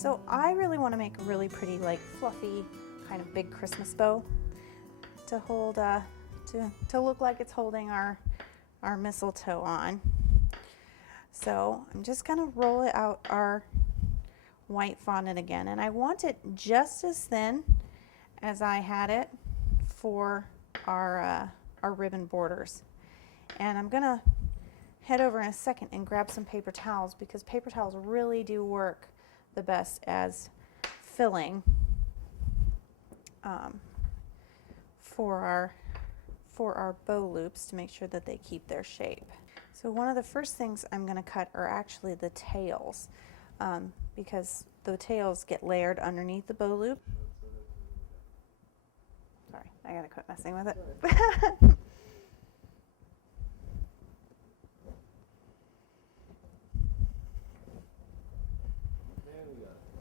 So I really want to make a really pretty, like fluffy, kind of big Christmas bow to hold, to look like it's holding our mistletoe on. So I'm just going to roll it out our white fondant again, and I want it just as thin as I had it for our ribbon borders. And I'm going to head over in a second and grab some paper towels, because paper towels really do work the best as filling for our bow loops, to make sure that they keep their shape. So one of the first things I'm going to cut are actually the tails, because the tails get layered underneath the bow loop. Sorry, I gotta quit messing with it.